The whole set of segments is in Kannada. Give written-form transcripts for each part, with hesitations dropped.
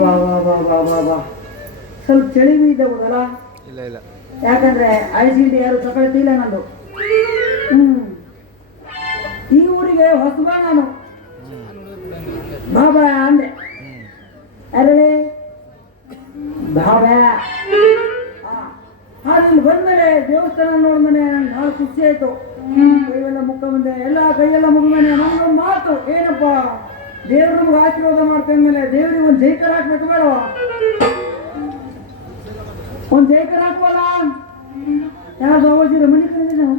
ಬಾ ಬಾ ಬಾ ಬಾ ಬಾ ಬಾ. ಸ್ವಲ್ಪ ಚಳಿ ಇದೆ ಹೋದಲ್ಲ. ಇಲ್ಲ ಇಲ್ಲ, ಯಾಕಂದ್ರೆ ಐಸಿಡಿ ಯಾರು ತಗೊಳ್ತಿಲ್ಲ ನಂದು. ಈ ಊರಿಗೆ ಹೊಸಬ ನಾನು. ಬಾಬಾ ಅಂದೆ ಅರಳೆ ಬಾಬಾ. ಅಲ್ಲಿ ಬಂದ್ಮೇಲೆ ದೇವಸ್ಥಾನ ನೋಡ್ಮೇಲೆ ನಂಗೆ ಭಾಳ ಖುಷಿ ಆಯ್ತು. ಕೈಯೆಲ್ಲ ಮುಖ ಬಂದೆ, ಎಲ್ಲ ಕೈಯೆಲ್ಲ ಮುಗಿದ್ಮೇಲೆ ನಮ್ಗೊಂದು ಮಾತು ಏನಪ್ಪ, ದೇವ್ರು ನಮ್ಗೆ ಆಶೀರ್ವಾದ ಮಾಡ್ಕೊಂಡ್ಮೇಲೆ ದೇವ್ರಿಗೆ ಒಂದು ಜೈಕರ ಹಾಕ್ಬೇಕು ಬೇಡವಾ? ಒಂದು ಜೈಕರ ಹಾಕುವಲ್ಲ. ಯಾವ್ದು ಅವಾಜಿರ ಮನೆ ಕರೆದ ನಾವು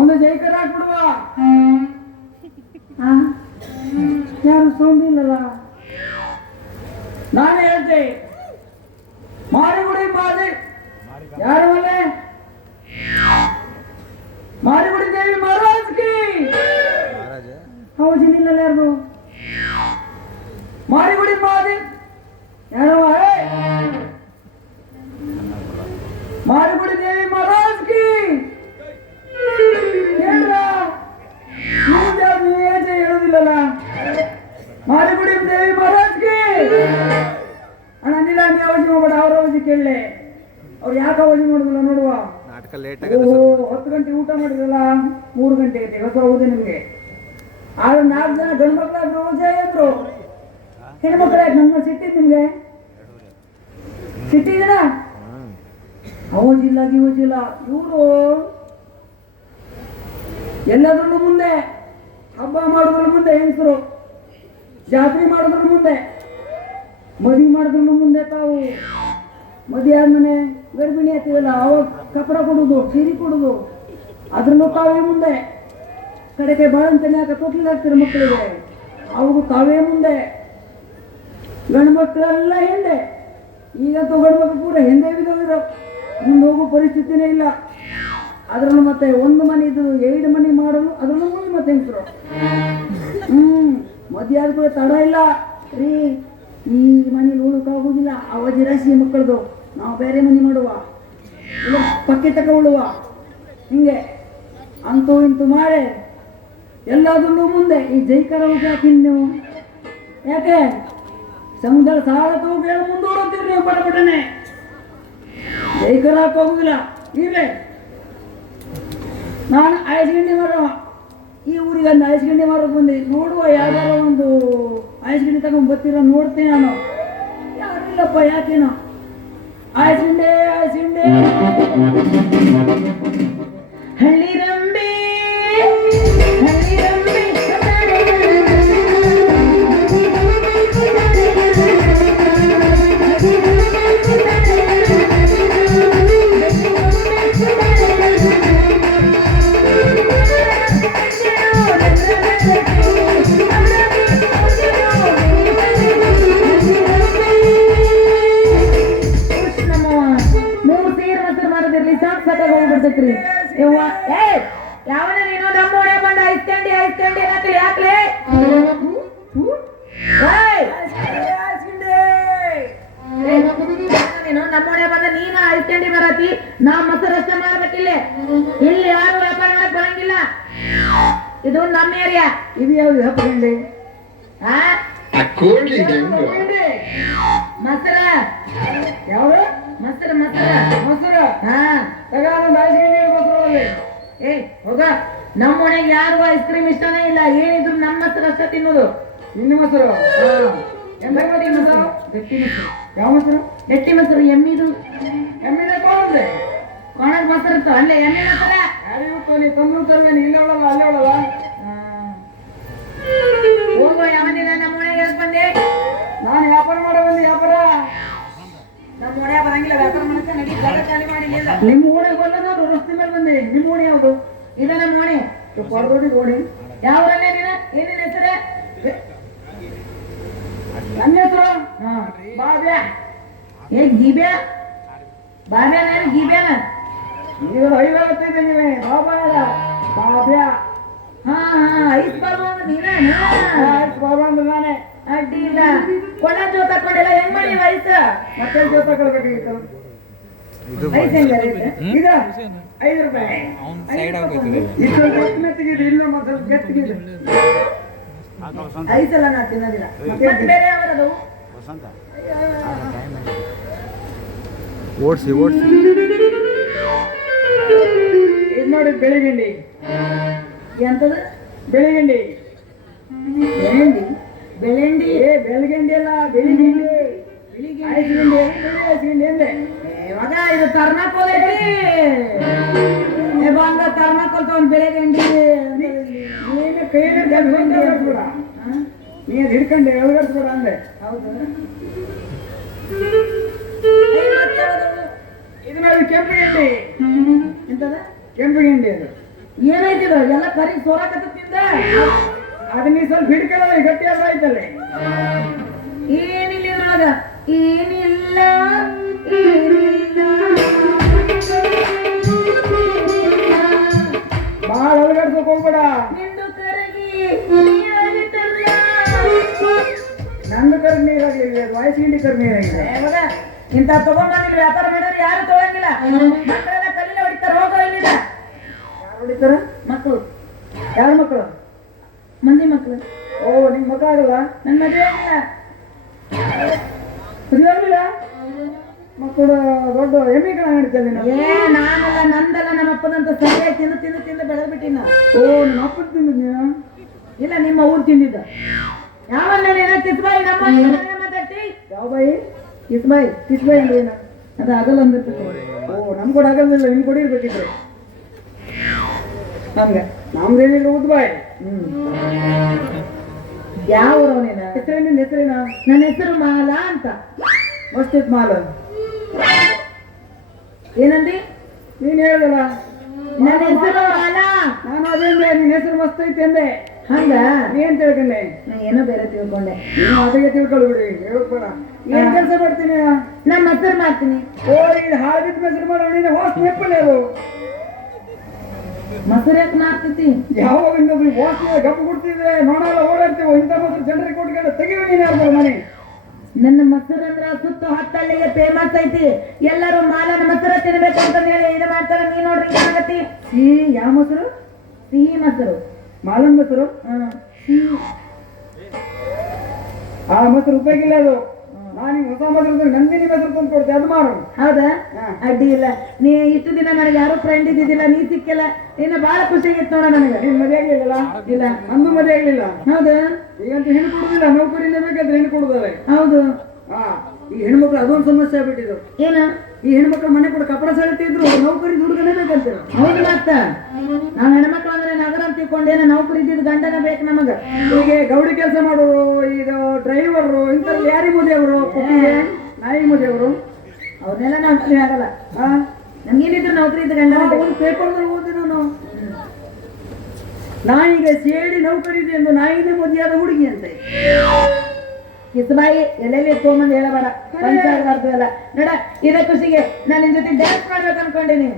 ಒಂದು ಜೈಕರ ಹಾಕ್ಬಿಡುವ. ಯಾರು ಸೌಂಡ್ ಇಲ್ಲಲ್ಲ. ನಾನೇ ಹೇಳ್ತೆ ಮಾರಿಗುಡಿ ಮಾದಿ ಯಾರು ಮನೆ ಮಾರಿಗುಡಿ ದೇವಿ ಮಹಾರಾಜ್ಗೆ ಹೌದಿಲ್ಲ ಯಾರು ಮಾರಿಗುಡಿ ಮಾದಿ ಯಾರು ಮಾರಿಗುಡಿ ದೇವಿ ಮಹಾರಾಜ್ಗೆ ಹೇಳುದಿಲ್ಲಲ್ಲ. ಮಾರಿಗುಡಿ ದೇವಿ ಮಹಾರಾಜ್ಗೆ ಅಣ್ಣ ನಿಲ್ಲ, ನೀ ಅವಧಿ ಹೋಗ್ಬೇಡ, ಅವ್ರ ಅವಧಿ ಕೇಳಲೆ. ಅವ್ರು ಯಾಕೆ ಅವಧಿ ನೋಡುದಿಲ್ಲ ನೋಡುವ. ನಾಟಕ ಲೇಟ್ 10 ಗಂಟೆ ಊಟ ಮಾಡಿದ್ರಲ್ಲ, 3 ಗಂಟೆ ಐತೆ ಹೊಸ ಹೋಗುದು ನಿಮ್ಗೆ. ಆದ್ರೆ 4 ಜನ ಗಂಡು ಮಕ್ಕಳಾದ್ರು ರೋಜೆ ಇದ್ರು, ಹೆಣ್ಮಕ್ಳಾಗ ನನ್ನ ಸಿಟ್ಟಿದ್ ನಿಮ್ಗೆ ಸಿಟ್ಟಿದ್ದೀನ. ಅವಜಿಲ್ಲ ಗಿವಜಿಲ್ಲ. ಇವರು ಎಲ್ಲಾದ್ರೂ ಮುಂದೆ, ಹಬ್ಬ ಮಾಡೋದ್ರ ಮುಂದೆ ಹೆಂಗಸರು, ಜಾತ್ರೆ ಮಾಡೋದ್ರ ಮುಂದೆ, ಮದುವೆ ಮಾಡಿದ್ರು ಮುಂದೆ, ತಾವು ಮದುವೆ ಆದ್ಮೇಲೆ ಗರ್ಭಿಣಿ ಆಗ್ತೀವಲ್ಲ ಅವಾಗ ಕಪಡ ಕೊಡುದು, ಸೀರೆ ಕೊಡುದು, ಅದ್ರಲ್ಲೂ ತಾವೇ ಮುಂದೆ. ಕಡೆಗೆ ಬಾಳಂತನೇ ಯಾಕೆ ತೊಟ್ಲಿಗೆ ಹಾಕ್ತಿರೋ ಮಕ್ಕಳಿಗೆ, ಅವ್ರಿಗೂ ತಾವೇ ಮುಂದೆ. ಗಂಡು ಮಕ್ಕಳೆಲ್ಲ ಹಿಂದೆ. ಈಗಂತೂ ಗಂಡು ಮಕ್ಕಳು ಕೂಡ ಹಿಂದೆ ಬಿದ್ದೋಗಿರೋ, ಮುಂದೆ ಹೋಗೋ ಪರಿಸ್ಥಿತಿನೇ ಇಲ್ಲ. ಅದ್ರಲ್ಲೂ ಮತ್ತೆ ಒಂದು ಮನೆ ಇದ್ದು 2 ಮನೆ ಮಾಡಲು ಅದ್ರಲ್ಲೂ ಮುಂದೆ ಮತ್ತೆ ಹೆಂಗಸರು. ಮದುವೆ ಆದ ಕೂಡ ತಡ ಇಲ್ಲ ರೀ, ಈ ಮನೇಲಿ ಉಳಕಾಗೋದಿಲ್ಲ, ಅವಧಿ ರಾಶಿ ಮಕ್ಕಳದು, ನಾವು ಬೇರೆ ಮನೆ ಮಾಡುವ, ಇಲ್ಲ ಪಕ್ಕೆ ತಗೊಳ್ಳುವ, ಹಿಂಗೆ ಅಂತೂ ಇಂತೂ ಮಾಡಿ ಎಲ್ಲದರಲ್ಲೂ ಮುಂದೆ. ಈ ಜೈಕರ ಯಾಕೆ ನೀವು ಯಾಕೆ ಸಂಘದ ಸಾಲ ತಗೋಬೇಡ ಮುಂದೂಡುತ್ತೀರಿ ನೀವು ಪಟಪಟನೆ. ಜೈಕರ ಹಾಕೋಗುದಿಲ್ಲ. ಇರಲೇ ನಾನು ಐಸ್ಗಂಡಿ ಮಾರವ, ಈ ಊರಿಗೆ ಒಂದು ಐಸ್ಗಂಡಿ ಮಾರೋದು ಬಂದೆ. ನೋಡುವ ಯಾವ್ದಾರ ಒಂದು ಐಸ್ಗಂಡಿ ತಗೊಂಡು ಬರ್ತೀರ ನೋಡ್ತೀನಿ ನಾನು. ಯಾರಿಲ್ಲಪ್ಪ, ಯಾಕೇನೋ ಐಸ್ಗಂಡೆ ಐಸ್ಗಂಡೆ ಹಳ್ಳಿ ರಂಬೆ ಹಳ್ಳಿ ರಂಬೆ ಯಾವನ ನೀನು ನಮ್ಮ ಒಡೆ ಬಂದ ಐಸ್ಕಂಡಿ ಐಸ್ಕಂಡಿ ಹಾಕ್ಲಿ ಹಾಕ್ಲಿ. ನೀನು ನಮ್ಮ ಒಡೆ ಬಂದ ನೀನ ಐಸ್ಕಂಡಿ ಬರತಿ, ನಾ ಮೊಸರಷ್ಟ ಮಾಡ್ಬೇಕಿಲ್ಲ. ಇಲ್ಲಿ ಯಾರು ವ್ಯಾಪಾರ ಮಾಡಕ್ ಬರಂಗಿಲ್ಲ. ಇದು ನಮ್ಮ ಏರಿಯಾ. ಇದು ಯಾವ್ದು ವ್ಯಾಪಾರ? ಮೊಸರ ಯಾವ ಮೊಸರ ಮೊಸರ ಮೊಸರ ಏ ಹೋಗ. ನಮ್ಮ ಮನೆಗೆ ಯಾರು ಐಸ್ ಕ್ರೀಮ್ ಇಷ್ಟನೇ ಇಲ್ಲ, ಏನಿದ್ರು ನಮ್ಮ ಮೊಸರು ಅಷ್ಟ ತಿನ್ನೋದು. ನಿನ್ನ ಮೊಸರು ಗಟ್ಟಿ ಮೊಸರು, ಗಟ್ಟಿ ಮೊಸರು. ಯಾವ ಮೊಸರು? ಗಟ್ಟಿ ಮೊಸರು. ಎಮ್ಮಿದು ಎಮ್ಮಿದ ಕಾಣುದ್ರೆ ಕಾಣದ್ ಮೊಸರು ಇತ್ತು ಅಲ್ಲೇ. ಎಮ್ಮೆ ಮೊಸರ ಯಾರು ನೀ ತಂದ್ರು ತರುವೇನು, ಇಲ್ಲ ಒಳಲ್ಲ ಅಲ್ಲೇ ಒಳಲ್ಲ. ಹೋಗೋ ಯಾವನಿಲ್ಲ ನಮ್ಮ ಮನೆಗೆ ಯಾಕೆ ಬಂದೆ? ನಾನು ವ್ಯಾಪಾರ ಮಾಡೋ ಬಂದೆ. ವ್ಯಾಪಾರ ನಮ್ಮ ಓಣೆ ಬರಂಗಿಲ್ಲ, ವ್ಯಾಪಾರ ಮಾಡಕ್ಕೆ ನಡಿ. ಖಾಲಿ ಮಾಡಿಲ್ಲ. ನಿಮ್ಮ ಓಣೆಗೆ ಬಂದ ರಸ್ತೆ ಮೇಲೆ ಬಂದೆ. ನಿಮ್ಮ ಓಣೆ ಯಾವುದು? ಇದ ನಮ್ಮ ಓಣೆ, ಕೊಡದೊಡ್ಡಿ ಓಣಿ. ಯಾವ್ರಲ್ಲೇ ನೀನ? ಏನೇನ ಹೆಸರೇ? ನನ್ನ ಹೆಸರು ಬಾಬ್ಯಾ. ಏ ಗೀಬ್ಯಾ? ಬಾಬ್ಯಾ ನಾನು ಗೀಬ್ಯಾನ? ನೀವು 5 ಆಗ್ತಿದ್ದೆ ನೀವೇ. ಬಾಬಾ ಬಾಬ್ಯಾ. ಹಾ ಐಸ್ ಬಾಬಾ ಅಂದ್ರೆ ನೀನ? ಐಸ್ ಬಾಬಾ ಅಂದ್ರೆ ನಾನೇ. ಅಡ್ಡಿ ಇಲ್ಲ. ಕೊಡ ಜೋ ತಕೊಂಡಿಲ್ಲ, ಹೆಂಗ್ ಮಾಡಿ ವಯಸ್ಸು? ಮತ್ತೆ ಜೋ ತಗೊಳ್ಬೇಕಾಗಿತ್ತು. ಐಸ್ ಹೆಂಗ ಈಗ 5 ರೂಪಾಯಿ. ಇಷ್ಟು ಗಟ್ಟಿಮೆತ್ತಿಗಿದೆ, ಇಲ್ಲ ಮತ್ತೆ ಗಟ್ಟಿಗಿದೆ. ಐಸಲ್ಲ ನಾ ತಿನ್ನೋದಿಲ್ಲ. ಮತ್ತೆ ಬೇರೆ ಯಾವ್ದು ಓಡಿಸಿ ಇದು ನೋಡಿ ಬೆಳೆಗಿಂಡಿ. ಎಂತದ ಬೆಳೆಗಿಂಡಿ? ಬೆಳೆಂಡಿ ಬೆಳೆಂಡಿ ಬೆಳಗಿಂಡಿ ಅಲ್ಲ, ಬೆಳಿಗಿಂಡಿ. ಐಸ್ಗಿಂಡಿ ಐಸ್ಗಿಂಡಿ ಎಂದೆ ಮಗ. ಇದು ತರ್ಮಾಕೋಲ್ ಐತಿ ಬಂದ ತರ್ಮಾಕೋಲ್ ತಗೊಂಡ್ ಬೆಳೆಗಿಂಡಿ ನೀನು ಕೈಯಲ್ಲಿ ಗಡ್ಬಿಡ, ನೀನು ಹಿಡ್ಕೊಂಡು ಎಳ್ಗಡ್ಸ್ಬೇಡ ಅಂದೆ. ಹೌದು. ಇದು ನೋಡಿ ಕೆಂಪು ಗಿಂಡಿ. ಎಂತದ ಕೆಂಪು ಗಿಂಡಿ? ಅದು ಏನೈತಿದ ಎಲ್ಲ ಕರಿ ಸೋರಾಕತ್ತಿಂದ ಅದನ್ನ ಸ್ವಲ್ಪ ಹಿಡ್ಕೊಳ್ಳೋದು ಗಟ್ಟಿ ಅಲ್ಲ ಐತಲ್ಲಿ. ಏನಿಲ್ಲ ಇದ್ರೊಳಗ, ಏನಿಲ್ಲ ಬಾಳ ಅಲಗಡ್ಸಕ್ ಹೋಗ್ಬೇಡ. ನಂದು ಕರ್ ನೀರಾಗಲಿಲ್ಲ, ವಾಯ್ಸ್ಗಿಂಡಿ ಕರ್ ನೀರಾಗಿದೆ. ಇಂಥ ತಗೊಂಡಿಲ್ಲ ವ್ಯಾಪಾರ ಮಾಡಿದ್ರೆ ಯಾರು ತಗೊಳಂಗಿಲ್ಲ. ಮಕ್ಕಳೆಲ್ಲ ಕಲ್ಲಿನ ಹೊಡಿತಾರೆ. ಹೋಗೋ ಇಲ್ಲಿಲ್ಲ. ಯಾರು ಹೊಡಿತಾರ? ಮಕ್ಕಳು. ಯಾರು ಮಕ್ಕಳು? ಮಂದಿ ಮಕ್ಕಳು. ಓ, ನಿಮ್ ಮಕ್ಕಳು ಆಗಲ್ಲ? ನನ್ನ ಮದುವೆ ಆಗಿಲ್ಲ. ಮದುವೆ ಆಗಲಿಲ್ಲ? ಮಕ್ಕಳು ದೊಡ್ಡ ಎಮ್ಮೆಗಳ ನಡೀತಲ್ಲ. ನಾನಲ್ಲ, ನಂದಲ್ಲ, ನಮ್ಮ ಅಪ್ಪದಂತ ಸರಿಯಾಗಿ ತಿಂದು ತಿಂದು ತಿಂದು ಬೆಳೆದ್ ಬಿಟ್ಟಿನ. ಓ, ನಿಮ್ಮ ಅಪ್ಪನ ತಿಂದು ನೀನು? ಇಲ್ಲ, ನಿಮ್ಮ ಊರು ತಿಂದಿದ್ದ. ಯಾವಲ್ಲ ನೀನ ಕಿಸ್ಬಾಯಿ? ನಮ್ಮ ಮಾತಾಡ್ತಿ ಯಾವ ಬಾಯಿ? ಕಿಸ್ಬಾಯಿ. ಕಿಸ್ಬಾಯಿ ಅಂದ್ರೆ ಏನ? ಅದು ಆಗಲ್ಲ ಅಂದಿರ್ತದೆ. ಓ, ನಮ್ ಕೂಡ ಆಗಲ್ಲ, ನಿಮ್ ಕೂಡ ಇರ್ಬೇಕಿದ್ರೆ ನಮ್ಗೆ. ನಮ್ದೇನಿಲ್ಲ ಉದ್ಬಾಯಿ. ಯಾವ ಊರವ ನೀನ? ಹೆಸರೇನು? ನಿನ್ನ ಹೆಸರೇನ? ನನ್ನ ಹೆಸರು ಮಾಲಾ ಅಂತ. ಮಸ್ತಿತ್ ಮಾಲ. ಏನಂದಿ? ನೀನ್ ಹೇಳ್ದಲ್ಲ ನನ್ನ ಹೆಸರು ಮಾಲಾ. ನಾನು ಅದೇಂದೆ ನಿನ್ನ ಹೆಸರು ಮಸ್ತ್ ಐತೆ ಅಂದೆ. ಹಂಗ ಏನ್ ತಿಳ್ಕೊಂಡೆ? ನಾ ಏನೋ ಬೇರೆ ತಿಳ್ಕೊಂಡೆ. ನೀನು ಅದಕ್ಕೆ ತಿಳ್ಕೊಳ್ಬಿಡಿ, ಹೇಳ್ಬೇಡ. ಏನ್ ಕೆಲಸ ಮಾಡ್ತೀನಿ? ನಾನು ಮೊಸರು ಮಾಡ್ತೀನಿ. ಓ, ಇದು ಹಾಳದಿದ್ದ ಮೊಸರು ಮಾಡೋ ನೀನು ಹೋಸ್ ನೆಪ್ಪಲೆ. ಅದು ಮೊಸರು ಯಾಕೆ ಮಾಡ್ತೈತಿ? ಯಾವಾಗ ವಾಸನೆ ಗಪ್ಪು ಕೊಡ್ತಿದ್ರೆ ನೋಡಲ್ಲ ಓಡಾಡ್ತೀವೋ. ಇಂಥ ಮೊಸರು ಜನರಿಗೆ ಕೊಟ್ಕೊಂಡು ತೆಗಿಯೋ ನೀನು ಯಾರು ಮನೆ. ನನ್ನ ಮೊಸರು ಅಂದ್ರ ಸುತ್ತ ಹತ್ತಲ್ಲಿಗೆ ಫೇಮಸ್ ಐತಿ. ಎಲ್ಲರೂ ಮಾಲನ ಮೊಸರು ತಿನ್ಬೇಕು ಅಂತ ಹೇಳಿ ಇದು ಮಾಡ್ತಾರೆ. ನೀನ್ ನೋಡ್ರಿ ಏನಾಗತ್ತಿ? ಸಿಹಿ. ಯಾವ ಮೊಸರು? ಸಿಹಿ ಮೊಸರು. ಮಾಲನ್ ಮೊಸರು. ಆ ಮೊಸರು ಉಪಯೋಗಿಲ್ಲ. ಅದು ನಾನು ಹೊಸ ಮೊಸರು ನಂದಿನಿ ಮೊಸರು ತಂದು ಕೊಡ್ತೆ, ಅದು ಮಾಡು. ಹೌದಾ? ಅಡ್ಡಿ ಇಲ್ಲ. ನೀ ಇಷ್ಟು ದಿನ ನನಗೆ ಯಾರು ಫ್ರೆಂಡ್ ಇದ್ದಿದ್ದಿಲ್ಲ, ನೀ ಸಿಕ್ಕಿಲ್ಲ. ಇನ್ನು ಬಹಳ ಖುಷಿ ಆಗಿತ್ತು ನೋಡ ನನಗೆ. ನಿನ್ ಮದುವೆ ಆಗ್ಲಿಲ್ಲ? ಇಲ್ಲ, ನಂದು ಮದುವೆ ಆಗ್ಲಿಲ್ಲ. ಹೌದಾ? ಈಗಂತೂ ಹೆಣ್ಣು ಕೊಡುದಿಲ್ಲ, ನೌಕರಿನೇ ಬೇಕಂದ್ರೆ ಹೆಣ್ಣು ಕೊಡುದಾರೆ. ಹೌದು. ಈ ಹೆಣ್ಮಕ್ಳು ಅದೊಂದು ಸಮಸ್ಯೆ ಆಗ್ಬಿಟ್ಟಿದ್ರು. ಏನ? ಈ ಹೆಣ್ಮಕ್ಳು ಮನೆ ಕೂಡ ಕಪಡ ಸೆಳೆತಿದ್ರು, ನೌಕರಿ ದುಡ್ಗನೇ ಬೇಕಂತೀರ. ಹೌದು. ಮತ್ತ ನಾವು ಹೆಣ್ಮಕ್ಳು ಅಂದ್ರೆ ನಗರ ಅಂತ ತಿಳ್ಕೊಂಡೇನ, ನೌಕರಿ ಇದ್ದಿದ್ದು ಗಂಡನ ಬೇಕು ನಮಗ. ಹೀಗೆ ಗೌಡಿ ಕೆಲಸ ಮಾಡೋರು, ಇದು ಡ್ರೈವರು, ಇಂಥವ್ರು ಯಾರಿಗೆ ಮದುವೆಯವರು, ನಾಯಿ ಮದುವೆಯವರು, ಅವ್ರನ್ನೆಲ್ಲ ನಾವು ಮದುವೆ ಆಗಲ್ಲ. ನಮ್ಗೇನಿದ್ರು ನೌಕರಿ ಇದ್ದ ಗಂಡನ. ಒಂದು ಪೇಪರ್ದಲ್ಲಿ ಓದಿ ನಾನು, ನಾಯಿಗೆ ಸೇಡಿ ನೌಕರಿ ಇದೆ ಎಂದು ನಾಯಿನೇ ಮದುವೆಯಾದ ಹುಡುಗಿ ಅಂತ. ಕಿಸ್ಬಾಯಿ ಎಲ್ಲೆಲ್ಲಿ ತೊಗೊಂಬಂದು ಹೇಳಬೇಡ, ಪಂಚಾಯತ್ ಎಲ್ಲ ನೋಡ. ಇದ ಖುಷಿಗೆ ನಾನು ನಿನ್ ಜೊತೆ ಡ್ಯಾನ್ಸ್ ಮಾಡ್ಬೇಕು ಅನ್ಕೊಂಡಿನಿ.